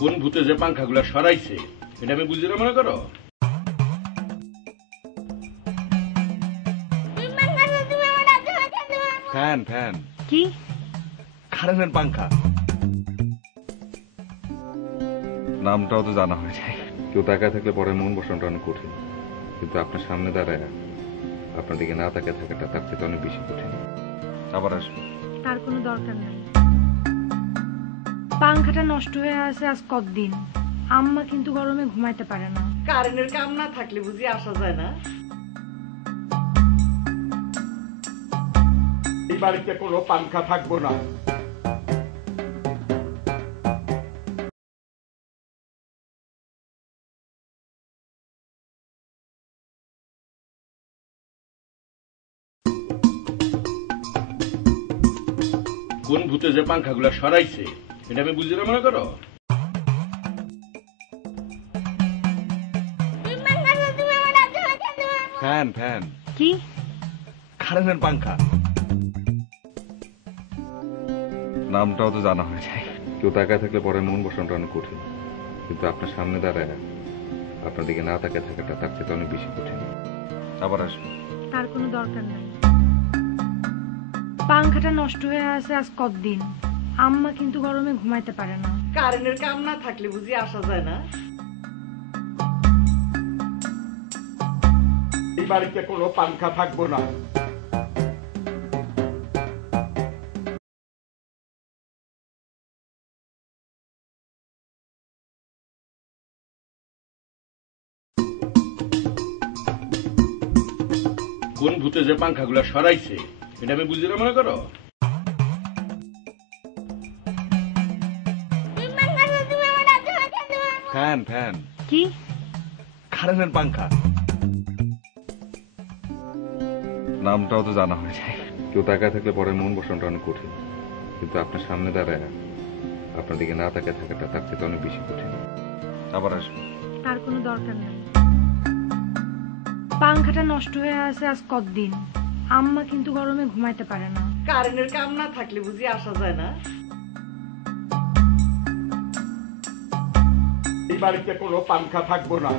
কোন ভূতে যে পাংখাগুলা সরাইছে এটা আমি বুঝি না মনে করো? ফ্যান ফ্যান কি কারেন্টের পাংখা। নামটাও তো জানা হয়ে যায়। কেউ তাকায় থাকলে পরে মন বসানোটা অনেক কঠিন, কিন্তু আপনার সামনে দাঁড়ায় আপনার দিকে না তাকায় থাকাটা তার থেকে অনেক বেশি কঠিন। আবার আসবে, তার কোনো দরকার নেই। পাংখাটা নষ্ট হয়ে আছে আজ কতদিন, আম্মা কিন্তু গরমে ঘুমাইতে পারে না। কারেন্টের কাম না থাকলে বুঝি আসা যায় না? এই বাড়িতে কোনো পাংখা থাকবো না। কোন ভূতে যে পাংখাগুলা সরাইছে এটা আমি বুঝি না মনে করো? ফ্যান ফ্যান কি কারেন্টের পাংখা। নামটাও তো জানা হয়ে যায়। কেউ তাকায় থাকলে পরে মন বসানোটা অনেক কঠিন, কিন্তু আপনার সামনে দাঁড়ায় আপনার দিকে না তাকায় থাকাটা তার থেকে অনেক বেশি কঠিন। আবার আসবে, তার কোনো দরকার নেই। পাংখাটা নষ্ট হয়ে আছে আজ কতদিন, আম্মা কিন্তু গরমে ঘুমাইতে পারে না। কারেন্টের কাম না থাকলে বুঝি আসা যায় না? এই বাড়িতে কোনো পাংখা থাকবো না। কোন ভূতে যে পাংখাগুলা সরাইছে এটা আমি বুঝি না মনে করো? ফ্যান ফ্যান কি কারেন্টের পাংখা। নামটাও তো জানা হয়ে যায়। কেউ তাকায় থাকলে পরে মন বসানোটা অনেক কঠিন, কিন্তু আপনার সামনে দাঁড়ায় আপনার দিকে না তাকায় থাকাটা তার থেকে অনেক বেশি কঠিন। আবার আসবে, তার কোনো দরকার নেই। পাংখাটা নষ্ট হয়ে আছে আজ কতদিন, আম্মা কিন্তু গরমে ঘুমাইতে পারে না। কারেন্টের কাম না থাকলে বুঝি আসা যায় না? এই বাড়িতে কোনো পাংখা থাকবো না।